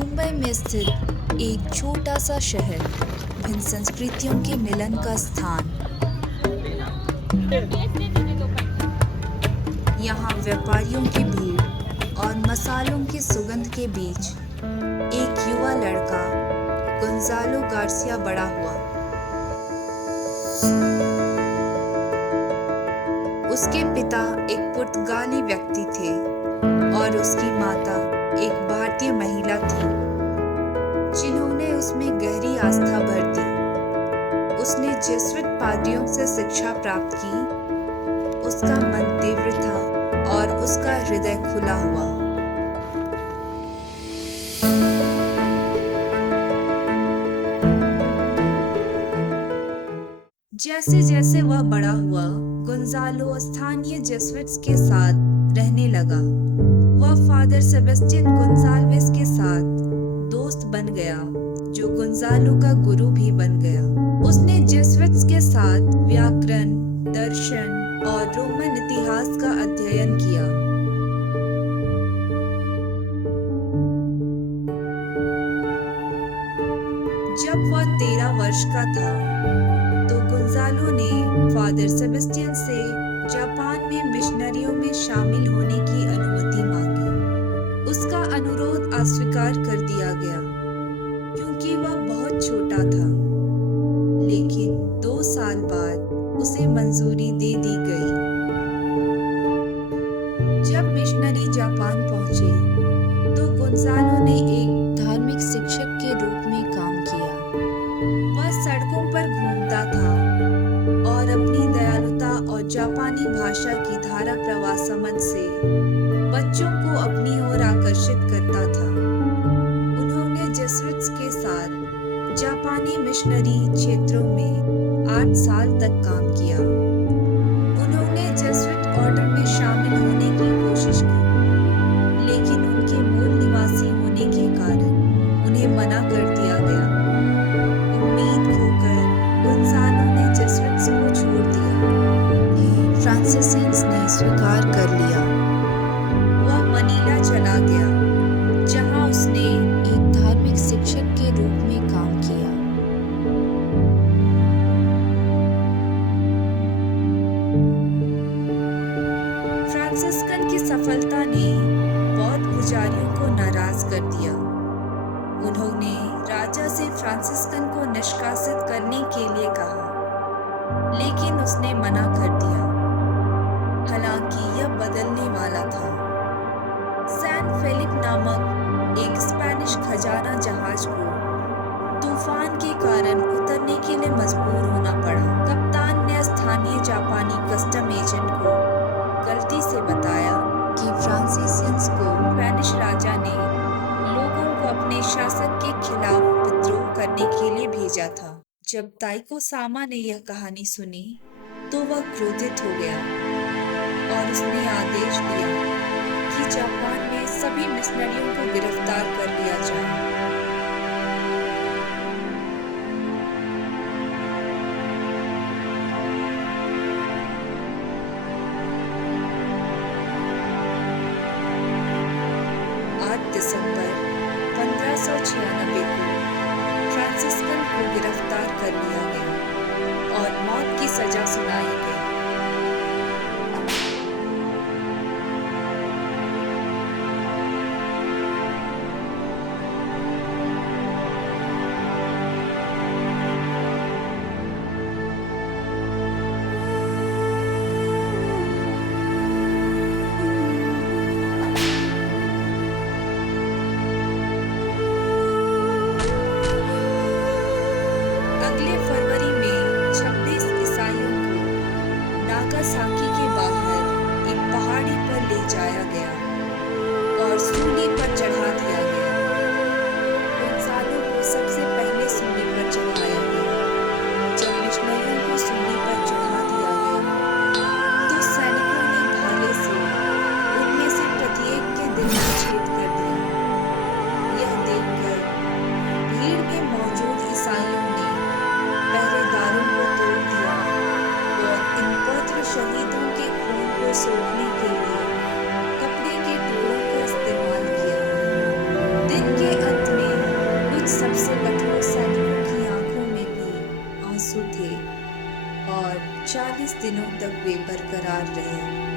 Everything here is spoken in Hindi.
मुंबई में स्थित एक छोटा सा शहर, भिन्न संस्कृतियों के मिलन का स्थान। यहाँ व्यापारियों की भीड़ और मसालों की सुगंध के बीच एक युवा लड़का गोंजालो गार्सिया बड़ा हुआ। उसके पिता एक पुर्तगाली व्यक्ति थे और उसकी माता एक भारतीय महिला थी, जिन्होंने उसमें गहरी आस्था भर दी। उसने जेसुइट पादरियों से शिक्षा प्राप्त की। उसका मन तीव्र था और उसका हृदय खुला हुआ। जैसे जैसे वह बड़ा हुआ, गोंजालो स्थानीय जेसुइट्स के साथ रहने लगा। वह फादर सेबेस्टियन गोंजाल्वेस के साथ दोस्त बन गया, जो गोंजालो का गुरु भी बन गया। उसने जेसुइट्स के साथ व्याकरण, दर्शन और रोमन इतिहास का अध्ययन किया। जब वह 13 वर्ष का था, तो गोंजालो ने फादर सेबेस्टियन से जापान में मिशनरियों में शामिल होने की अनुमति मांगी। उसका अनुरोध अस्वीकार कर दिया गया, क्योंकि वह बहुत छोटा था। लेकिन 2 साल बाद उसे मंजूरी दे दी गई। जब मिशनरी जापान पहुंचे, तो गोंजालो ने एक धार्मिक शिक्षक के रूप में काम किया। वह सड़कों पर घूमता था और अपनी दयालुता और जापानी भाषा की धारा प्रवाह समझ से बच्चों को अपनी ओर आकर्षित करता था। उन्होंने जेसुइट्स के साथ जापानी मिशनरी क्षेत्रों में 8 साल तक काम किया। उन्होंने जेसुइट ऑर्डर में शामिल होने की कोशिश की, लेकिन उनके मूल निवासी होने के कारण उन्हें मना कर दिया गया। उम्मीद खोकर गोंजालो ने जेसुइट्स को छोड़ दिया। फ्रांसिसियंस ने स्वीकार कर लिया। वह मनीला चला गया, जहां उसने एक धार्मिक शिक्षक के रूप में काम किया। फ्रांसिस्कन की सफलता ने बौद्ध पुजारियों को नाराज कर दिया। उन्होंने राजा से फ्रांसिस्कन को निष्कासित करने के लिए कहा, लेकिन उसने मना कर दिया। हालांकि यह बदलने वाला था। सैन फेलिप नामक एक स्पेनिश खजाना जहाज को तूफान के कारण उतरने के लिए मजबूर होना पड़ा। कप्तान ने स्थानीय जापानी कस्टम एजेंट को गलती से बताया कि फ्रांसिसियंस को स्पेनिश राजा ने लोगों को अपने शासक के खिलाफ विद्रोह करने के लिए भेजा था। जब ताइको सामा ने यह कहानी सुनी, तो वह क्रोधित हो गया और उसने आदेश दिया कि जापान में सभी मिशनरियों को गिरफ्तार कर लिया जाए। दिसंबर 1596 को फ्रांसिस्कन को गिरफ्तार कर लिया गया और मौत की सजा सुनाई गई। 40 दिनों तक वे बरकरार रहे।